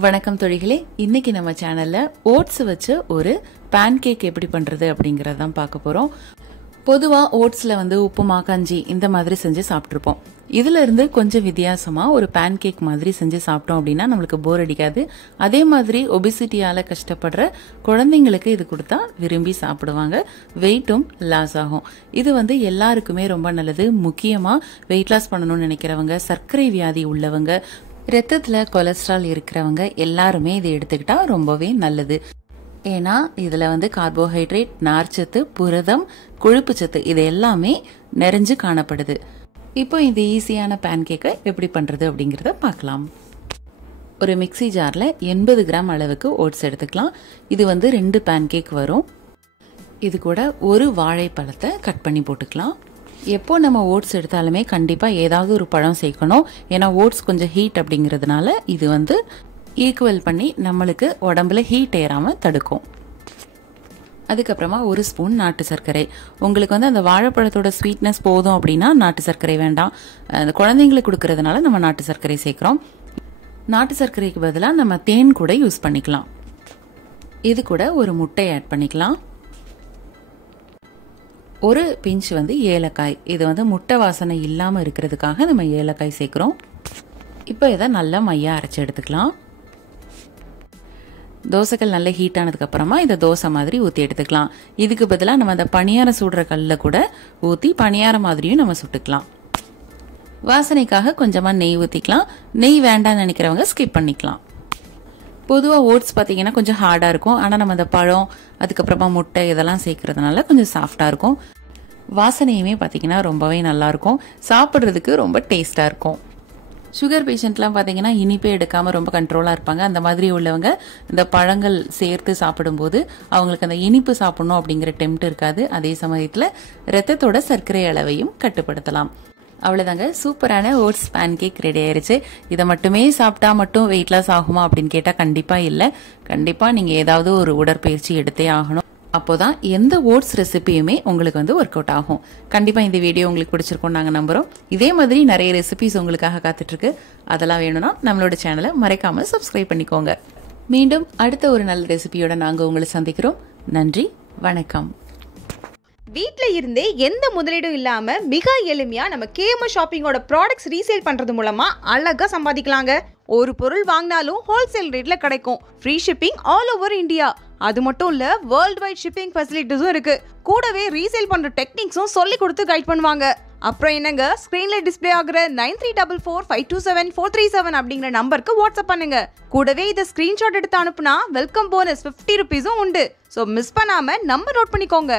வணக்கம் தோழிகளே, இன்னைக்கு நம்ம சேனல்ல ஓட்ஸ் வச்சு ஒரு பேன் கேக் எப்படி பண்றது அப்படிங்கறத தான் பார்க்க போறோம். பொதுவா ஓட்ஸ்ல உப்புமா, கஞ்சி இந்த மாதிரி செஞ்சு சாப்பிட்டுருப்போம். இதுல இருந்து கொஞ்சம் வித்தியாசமா ஒரு பேன் கேக் மாதிரி செஞ்சு சாப்பிட்டோம் அப்படின்னா நம்மளுக்கு போர் அடிக்காது. அதே மாதிரி ஒபிசிட்டியால கஷ்டப்படுற குழந்தைங்களுக்கு இது கொடுத்தா விரும்பி சாப்பிடுவாங்க. வெயிட்டும் லாஸ் ஆகும். இது எல்லாருக்குமே ரொம்ப நல்லது. முக்கியமா வெயிட் லாஸ் பண்ணணும்னு நினைக்கிறவங்க, சர்க்கரை வியாதி உள்ளவங்க, ரத்தத்துல கொலஸ்ட்ரால் இருக்கிறவங்க எல்லாருமே இதை எடுத்துக்கிட்டா ரொம்பவே நல்லது. ஏன்னா இதுல கார்போஹைட்ரேட், நார்ச்சத்து, புரதம், கொழுப்பு சத்து இது எல்லாமே நிறைஞ்சு காணப்படுது. இப்போ இந்த ஈஸியான பேன் கேக்கை எப்படி பண்றது அப்படிங்கறத பார்க்கலாம். ஒரு மிக்ஸி ஜார்ல 80 கிராம் அளவுக்கு ஓட்ஸ் எடுத்துக்கலாம். இது 2 பேன் கேக் வரும். இது கூட ஒரு வாழைப்பழத்தை கட் பண்ணி போட்டுக்கலாம். எப்போ நம்ம ஓட்ஸ் எடுத்தாலுமே கண்டிப்பா ஏதாவது ஒரு பழம் சேர்க்கணும். ஏன்னா ஓட்ஸ் கொஞ்சம் ஹீட் அப்படிங்கறதுனால இது ஈக்குவல் பண்ணி நம்மளுக்கு உடம்புல ஹீட் ஏறாம தடுக்கும். அதுக்கப்புறமா ஒரு ஸ்பூன் நாட்டு சர்க்கரை. உங்களுக்கு அந்த வாழைப்பழத்தோட ஸ்வீட்னஸ் போதும் அப்படின்னா நாட்டு சர்க்கரை வேண்டாம். அந்த குழந்தைங்களுக்கு கொடுக்கறதுனால நம்ம நாட்டு சர்க்கரை சேர்க்கிறோம். நாட்டு சர்க்கரைக்கு பதிலாக நம்ம தேன் கூட யூஸ் பண்ணிக்கலாம். இது கூட ஒரு முட்டை ஆட் பண்ணிக்கலாம். ஒரு பிஞ்ச் ஏலக்காய். இது முட்டை வாசனை இல்லாம இருக்கிறதுக்காக நம்ம ஏலக்காய் சேர்க்கிறோம். இப்போ இதை நல்லா மையா அரைச்சு எடுத்துக்கலாம். தோசைகள் நல்ல ஹீட் ஆனதுக்கு அப்புறமா இதை தோசை மாதிரி ஊற்றி எடுத்துக்கலாம். இதுக்கு பதிலாக நம்ம அந்த பணியாரம் சுடுற கல்ல கூட ஊற்றி பணியாரம் மாதிரியும் நம்ம சுட்டுக்கலாம். வாசனைக்காக கொஞ்சமா நெய் ஊற்றிக்கலாம். நெய் வேண்டாம்னு நினைக்கிறவங்க ஸ்கிப் பண்ணிக்கலாம். பொதுவாக ஓட்ஸ் பார்த்தீங்கன்னா கொஞ்சம் ஹார்டாக இருக்கும். ஆனால் நம்ம அந்த பழம், அதுக்கப்புறமா முட்டை இதெல்லாம் சேர்க்கறதுனால கொஞ்சம் சாஃப்டாக இருக்கும். வாசனையுமே பார்த்தீங்கன்னா ரொம்பவே நல்லா இருக்கும். சாப்பிட்றதுக்கு ரொம்ப டேஸ்டாக இருக்கும். சுகர் பேஷண்ட்லாம் பார்த்தீங்கன்னா இனிப்பே எடுக்காமல் ரொம்ப கண்ட்ரோலாக இருப்பாங்க. அந்த மாதிரி உள்ளவங்க இந்த பழங்கள் சேர்த்து சாப்பிடும்போது அவங்களுக்கு அந்த இனிப்பு சாப்பிடணும் அப்படிங்கிற டெம்ட் இருக்காது. அதே சமயத்தில் ரத்தத்தோட சர்க்கரை அளவையும் கட்டுப்படுத்தலாம். அவ்வளோதாங்க, சூப்பரான ஓட்ஸ் பேன் கேக் ரெடி ஆயிருச்சு. இதை மட்டுமே சாப்பிட்டா மட்டும் வெயிட் லாஸ் ஆகுமா அப்படின்னு கேட்டால் கண்டிப்பாக இல்லை. கண்டிப்பாக நீங்கள் ஏதாவது ஒரு உடற்பயிற்சி எடுத்தே ஆகணும். அப்போதான் எந்த ஓட்ஸ் ரெசிபியுமே உங்களுக்கு ஒர்க் அவுட் ஆகும். கண்டிப்பாக இந்த வீடியோ உங்களுக்கு பிடிச்சிருக்கோம் நாங்கள் நம்புகிறோம். இதே மாதிரி நிறைய ரெசிபிஸ் உங்களுக்காக காத்துட்ருக்கு. அதெல்லாம் வேணும்னா நம்மளோட சேனலை மறக்காமல் சப்ஸ்கிரைப் பண்ணிக்கோங்க. மீண்டும் அடுத்த ஒரு நல்ல ரெசிபியோட நாங்கள் உங்களை சந்திக்கிறோம். நன்றி, வணக்கம். வீட்ல இருந்தே எந்த முதலீடும் இல்லாம மிக எளிமையா நம்ம கேஎம்எஸ் ஷாப்பிங்கோட ப்ராடக்ட்ஸ் ரீசேல் பண்றது மூலமா அழகா சம்பாதிக்கலாங்க. ஒரு பொருள் வாங்கினாலும் ஹோல்சேல் ரேட்ல கிடைக்கும். Free shipping all over India. அது மட்டும் இல்ல, வேர்ல்ட் வைட் ஷிப்பிங் ஃபெசிலிட்டிஸும் இருக்கு. கூடவே ரீசேல் பண்ற டெக்னிக்ஸும் சொல்லி கொடுத்து கைட் பண்ணுவாங்க. அப்புறம் என்னங்க, ஸ்கிரீன்ல டிஸ்பிளே ஆகுற 9344527437 அப்படிங்கிற நம்பருக்கு வாட்ஸ்அப் பண்ணுங்க. கூடவே இதை ஸ்கிரீன்ஷாட் எடுத்து அனுப்புனா வெல்கம் போனஸ் 50 ரூபீஸும் உண்டு. ஸோ மிஸ் பண்ணாம நம்பர் நோட் பண்ணிக்கோங்க.